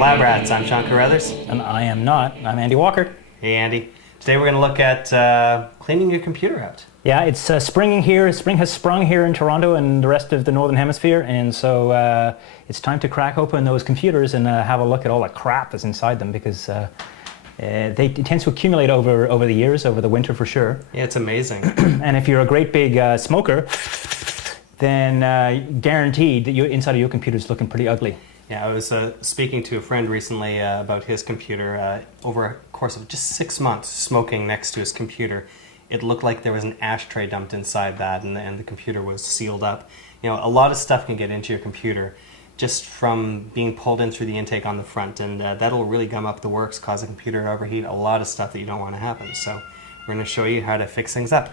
Lab Rats. I'm Sean Carruthers. And I am not. I'm Andy Walker. Hey, Andy. Today we're going to look at cleaning your computer out. Yeah, it's springing here. Spring has sprung here in Toronto and the rest of the Northern Hemisphere, and so it's time to crack open those computers and have a look at all the crap that's inside them, because it tends to accumulate over the years, over the winter for sure. Yeah, it's amazing. And if you're a great big smoker, then guaranteed that inside of your computer is looking pretty ugly. Yeah, I was speaking to a friend recently about his computer. Over a course of just 6 months smoking next to his computer, it looked like there was an ashtray dumped inside that, and the computer was sealed up. You know, a lot of stuff can get into your computer just from being pulled in through the intake on the front, and that'll really gum up the works, cause the computer to overheat, a lot of stuff that you don't want to happen. So we're going to show you how to fix things up.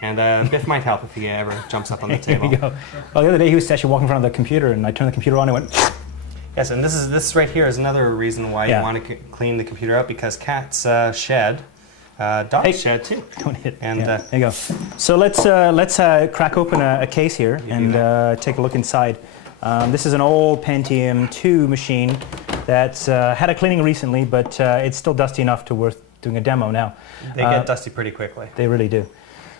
And Biff might help if he ever jumps up on the table. There you go. Well, the other day he was actually walking in front of the computer, and I turned the computer on and it went... Yes, and this right here is another reason why you want to clean the computer out, because cats shed, dogs shed too. Don't hit. And there you go. So let's crack open a case here and take a look inside. This is an old Pentium 2 machine that's had a cleaning recently, but it's still dusty enough to worth doing a demo now. They get dusty pretty quickly. They really do.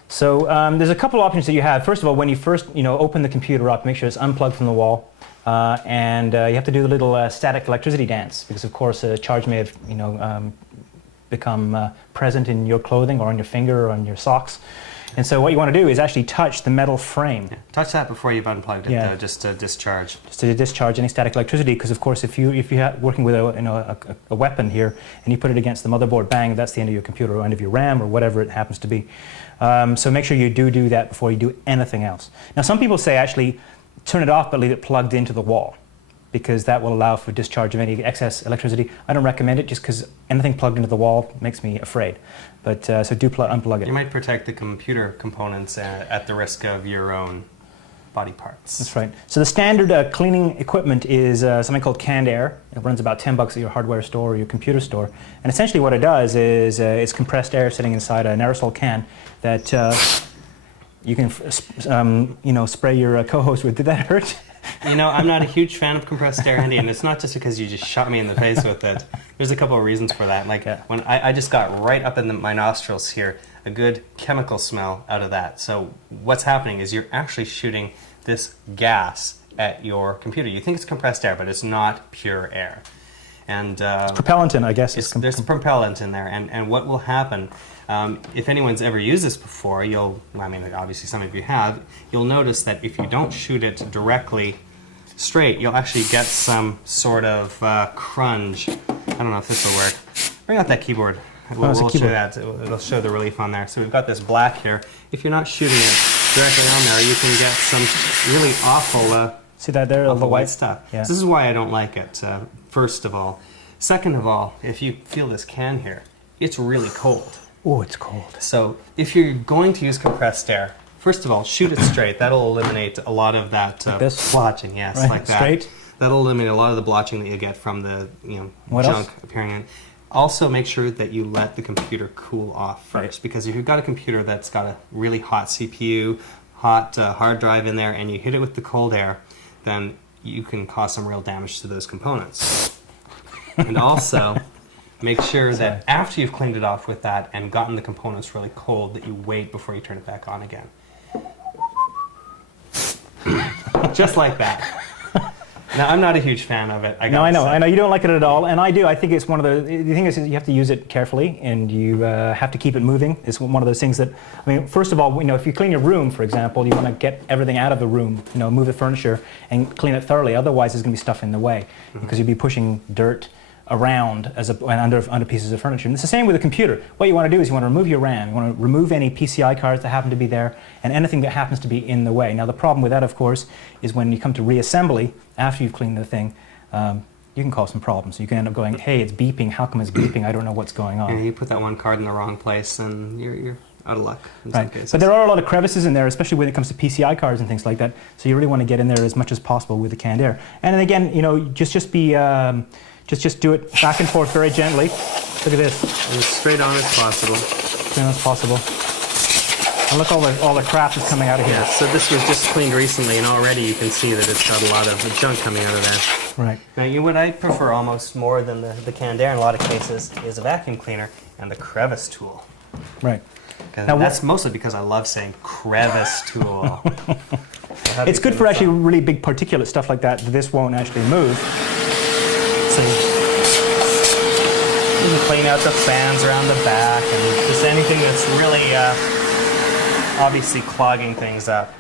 So there's a couple options that you have. First of all, when you first open the computer up, make sure it's unplugged from the wall. And you have to do the little static electricity dance, because of course a charge may have become present in your clothing or on your finger or on your socks. And so what you want to do is actually touch the metal frame. Yeah. Touch that before you've unplugged it, though, just to discharge. Just to discharge any static electricity, because of course if you're working with a weapon here and you put it against the motherboard, bang, that's the end of your computer or end of your RAM or whatever it happens to be. So make sure you do that before you do anything else. Now some people say actually turn it off but leave it plugged into the wall, because that will allow for discharge of any excess electricity. I don't recommend it, just because anything plugged into the wall makes me afraid. But so do unplug it. You might protect the computer components at the risk of your own body parts. That's right. So the standard cleaning equipment is something called canned air. It runs about $10 at your hardware store or your computer store. And essentially what it does is it's compressed air sitting inside an aerosol can that you can spray your co-host with. Did that hurt? I'm not a huge fan of compressed air, Andy, and it's not just because you just shot me in the face with it. There's a couple of reasons for that. Like when I just got right up in my nostrils here, a good chemical smell out of that. So what's happening is you're actually shooting this gas at your computer. You think it's compressed air, but it's not pure air. And it's propellant in, I guess. There's propellant in there, and what will happen, if anyone's ever used this before, obviously some of you have, you'll notice that if you don't shoot it directly straight, you'll actually get some sort of crunge. I don't know if this will work. Bring out that keyboard. We'll show that. It'll show the relief on there. So we've got this black here. If you're not shooting it directly on there, you can get some really awful see that there, awful the white stuff. Yeah. So this is why I don't like it, first of all. Second of all, if you feel this can here, it's really cold. Oh, it's cold. So if you're going to use compressed air, first of all, shoot it straight. That'll eliminate a lot of that blotching. Yes, right. Like that. Straight? That'll eliminate a lot of the blotching that you get from the junk appearing in. Also, make sure that you let the computer cool off first, because if you've got a computer that's got a really hot CPU, hot hard drive in there, and you hit it with the cold air, then you can cause some real damage to those components. And also, make sure that after you've cleaned it off with that and gotten the components really cold, that you wait before you turn it back on again. Just like that. Now, I'm not a huge fan of it. I know you don't like it at all, and I do. I think it's one of the thing is you have to use it carefully, and you have to keep it moving. It's one of those things that, first of all, if you clean your room, for example, you want to get everything out of the room, move the furniture and clean it thoroughly. Otherwise, there's going to be stuff in the way, because you'll be pushing dirt around under pieces of furniture. And it's the same with a computer. What you want to do is you want to remove your RAM, you want to remove any PCI cards that happen to be there, and anything that happens to be in the way. Now the problem with that, of course, is when you come to reassembly, after you've cleaned the thing, you can cause some problems. You can end up going, hey, it's beeping, how come it's beeping? I don't know what's going on. Yeah, you put that one card in the wrong place and you're out of luck in some cases. But there are a lot of crevices in there, especially when it comes to PCI cards and things like that, so you really want to get in there as much as possible with the canned air. And then again, just be... Just do it back and forth very gently. Look at this. And as straight on as possible. Straight on as possible. And look all the crap that's coming out of here. Yeah, so this was just cleaned recently, and already you can see that it's got a lot of junk coming out of there. Right. Now, what I prefer almost more than the canned air in a lot of cases is a vacuum cleaner and the crevice tool. Right. Now, that's mostly because I love saying crevice tool. It's good for actually really big particulate stuff like that. This won't actually move. So you can clean out the fans around the back and just anything that's really obviously clogging things up.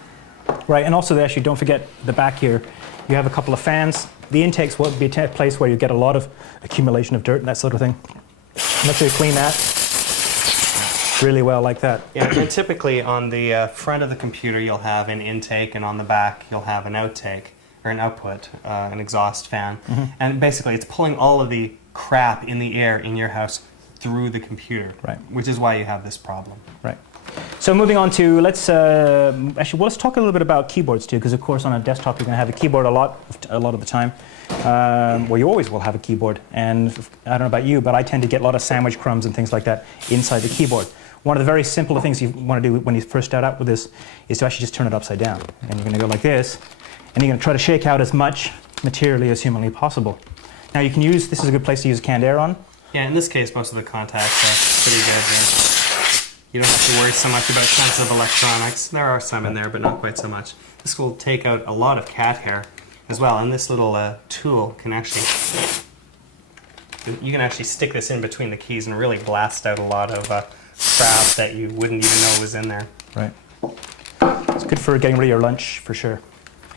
Right, and also actually don't forget the back here. You have a couple of fans. The intakes won't be a place where you get a lot of accumulation of dirt and that sort of thing. Make sure you clean that really well like that. Yeah, and typically on the front of the computer you'll have an intake, and on the back you'll have an outtake, or an output, an exhaust fan. Mm-hmm. And basically it's pulling all of the crap in the air in your house through the computer, right, which is why you have this problem. Right. So moving on to, let's talk a little bit about keyboards too, because of course on a desktop you're going to have a keyboard a lot of the time. Well, you always will have a keyboard, and I don't know about you, but I tend to get a lot of sandwich crumbs and things like that inside the keyboard. One of the very simple things you want to do when you first start out with this is to actually just turn it upside down. And you're going to go like this, and you're going to try to shake out as much materially as humanly possible. Now you can use, this is a good place to use canned air on. Yeah, in this case most of the contacts are pretty good here. You don't have to worry so much about sensitive electronics. There are some in there, but not quite so much. This will take out a lot of cat hair as well, and this little tool can actually, you can actually stick this in between the keys and really blast out a lot of crap that you wouldn't even know was in there. Right. It's good for getting rid of your lunch, for sure.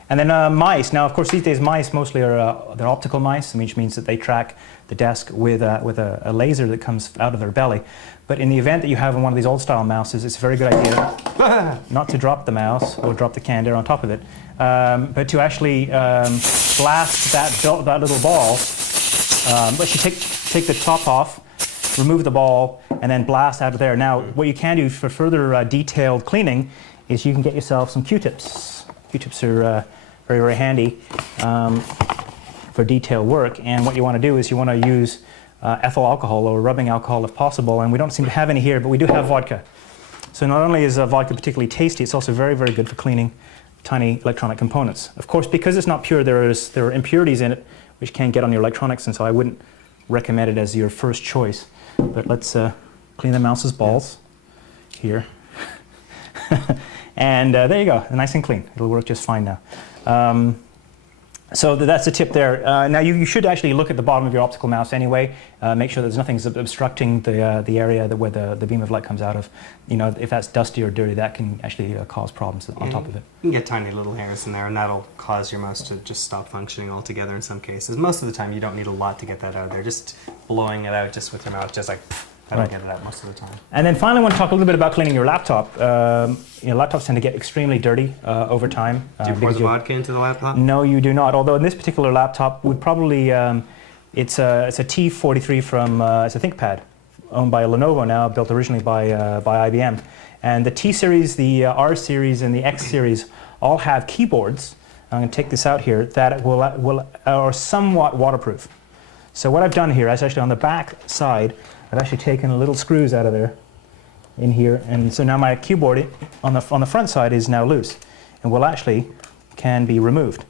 And then mice. Now, of course, these days mice mostly are they're optical mice, which means that they track the desk with a laser that comes out of their belly. But in the event that you have one of these old-style mouses, it's a very good idea not to drop the mouse or drop the canned air on top of it, but to actually blast that little ball. But you take the top off, remove the ball, and then blast out of there. Now, what you can do for further detailed cleaning is you can get yourself some Q-tips. Q-tips are very, very handy for detailed work. And what you want to do is you want to use ethyl alcohol or rubbing alcohol if possible. And we don't seem to have any here, but we do have vodka. So not only is vodka particularly tasty, it's also very, very good for cleaning tiny electronic components. Of course, because it's not pure, there are impurities in it which can get on your electronics, and so I wouldn't recommend it as your first choice. But let's clean the mouse's balls here. And there you go, nice and clean. It'll work just fine now. So that's the tip there. Now you should actually look at the bottom of your optical mouse anyway. Make sure there's nothing obstructing the area where the beam of light comes out of. You know, if that's dusty or dirty, that can actually cause problems on top of it. You can get tiny little hairs in there, and that'll cause your mouse to just stop functioning altogether in some cases. Most of the time, you don't need a lot to get that out of there. Just blowing it out just with your mouth, just like, that'll get it out most of the time. And then finally, I want to talk a little bit about cleaning your laptop. Laptops tend to get extremely dirty over time. Do you pour the vodka into the laptop? No, you do not. Although in this particular laptop, would probably it's a T43 from it's a ThinkPad, owned by Lenovo now, built originally by IBM. And the T series, the R series, and the X series all have keyboards. I'm going to take this out here that are somewhat waterproof. So what I've done here is actually on the back side, I've actually taken the little screws out of there, in here, and so now my keyboard on the front side is now loose, and can be removed.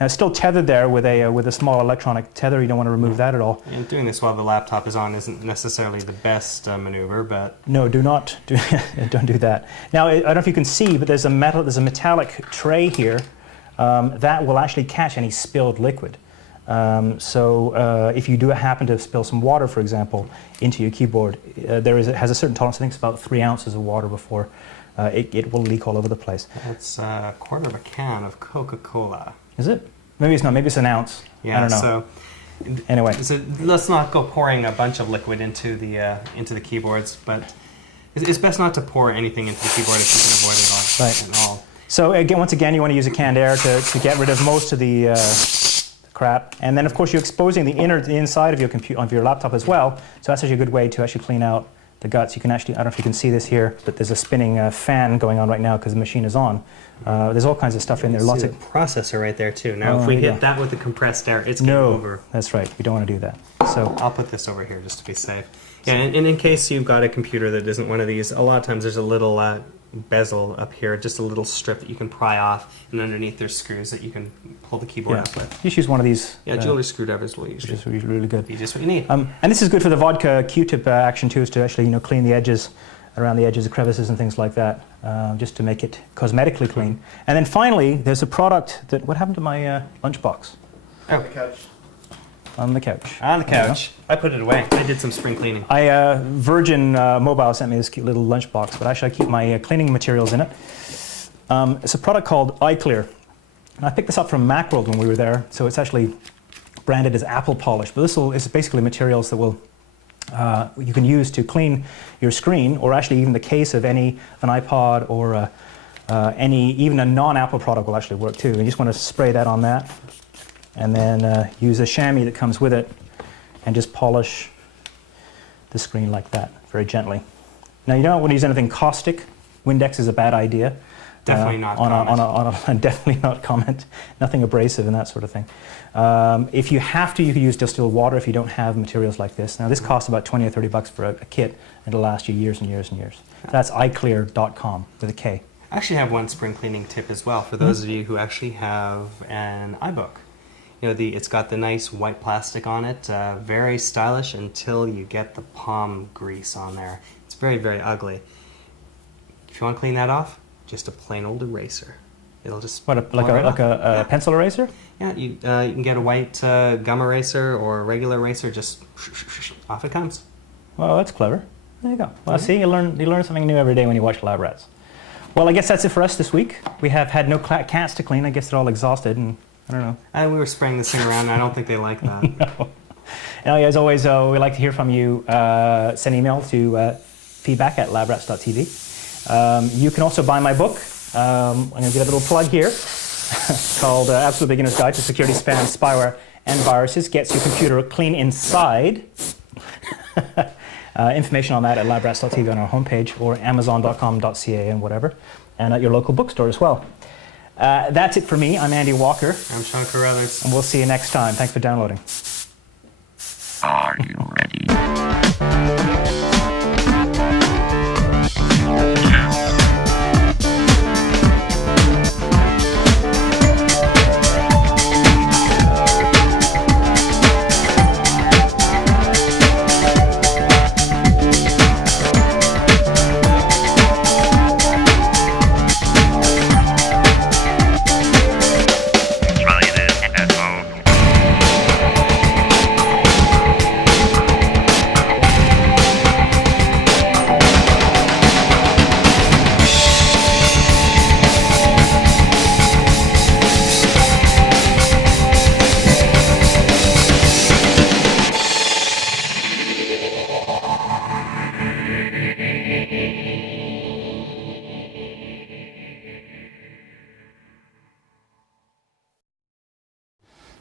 Now it's still tethered there with a small electronic tether. You don't want to remove that at all. And doing this while the laptop is on isn't necessarily the best maneuver, but no, don't do that. Now I don't know if you can see, but there's a metallic tray here that will actually catch any spilled liquid. So if you do happen to spill some water, for example, into your keyboard, it has a certain tolerance. I think it's about 3 ounces of water before it will leak all over the place. It's a quarter of a can of Coca-Cola. Is it? Maybe it's not. Maybe it's an ounce. Yeah, I don't know. So anyway, so let's not go pouring a bunch of liquid into the keyboards, but it's best not to pour anything into the keyboard if you can avoid it all. Right. At all. So once again, you want to use a canned air to get rid of most of the crap, and then of course you're exposing the inside of your laptop as well. So that's actually a good way to actually clean out the guts. You can actually, I don't know if you can see this here, but there's a spinning fan going on right now because the machine is on. There's all kinds of stuff in there. Lots of processor right there too. Now, if we hit that with the compressed air, it's game over. That's right. We don't want to do that. So I'll put this over here just to be safe. Yeah, and in case you've got a computer that isn't one of these, a lot of times there's a little bezel up here, just a little strip that you can pry off, and underneath there's screws that you can pull the keyboard up with. Just use one of these. Yeah, jewelry screwdrivers will usually. Which is really good. Be just what you need. And this is good for the vodka Q-tip action too, is to actually clean the edges, around the edges of crevices and things like that, just to make it cosmetically clean. And then finally, there's a product that, what happened to my lunchbox? Oh. The couch. On the couch. On the couch. I put it away. I did some spring cleaning. Virgin Mobile sent me this cute little lunchbox, but actually I keep my cleaning materials in it. It's a product called IKlear. And I picked this up from Macworld when we were there, so it's actually branded as apple polish. But is basically materials that will you can use to clean your screen, or actually even the case of an iPod, or even a non-Apple product will actually work too. You just want to spray that on that, and then use a chamois that comes with it, and just polish the screen like that, very gently. Now you don't want to use anything caustic. Windex is a bad idea. Definitely not comment. Definitely not comment. Nothing abrasive and that sort of thing. If you have to, you can use distilled water if you don't have materials like this. Now this costs about 20 or 30 bucks for a kit, and it'll last you years and years and years. That's IKlear.com with a K. I actually have one spring cleaning tip as well for those of you who actually have an iBook. It's got the nice white plastic on it, very stylish until you get the palm grease on there. It's very, very ugly. If you want to clean that off, just a plain old eraser. It'll just like a pencil eraser? Yeah, you can get a white gum eraser or a regular eraser. Just off it comes. Well, that's clever. There you go. Well, see, you learn something new every day when you watch Lab Rats. Well, I guess that's it for us this week. We have had no cats to clean. I guess they're all exhausted, and I don't know. We were spraying this thing around, and I don't think they like that. No. And as always, we'd like to hear from you. Send email to feedback@labrats.tv. You can also buy my book. I'm going to get a little plug here. Called Absolute Beginner's Guide to Security, Spam, Spyware, and Viruses. Gets your computer clean inside. Information on that at labrats.tv on our homepage, or amazon.com.ca and whatever, and at your local bookstore as well. That's it for me. I'm Andy Walker. I'm Sean Carruthers. And we'll see you next time. Thanks for downloading. Are you ready?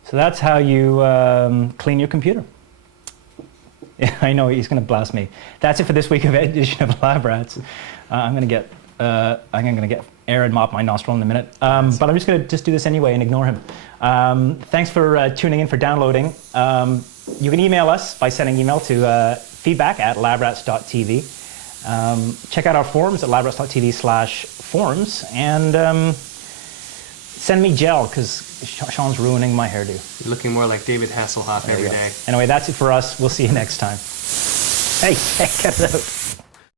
So that's how you clean your computer. Yeah, I know, he's going to blast me. That's it for this week of edition of Lab Rats. I'm going to get air and mop my nostril in a minute, but I'm just going to do this anyway and ignore him. Thanks for tuning in, for downloading. You can email us by sending email to feedback@labrats.tv. Check out our forums at labrats.tv/forums, and send me gel, because Sean's ruining my hairdo. You're looking more like David Hasselhoff every day. Anyway, that's it for us. We'll see you next time. Hey, get it out.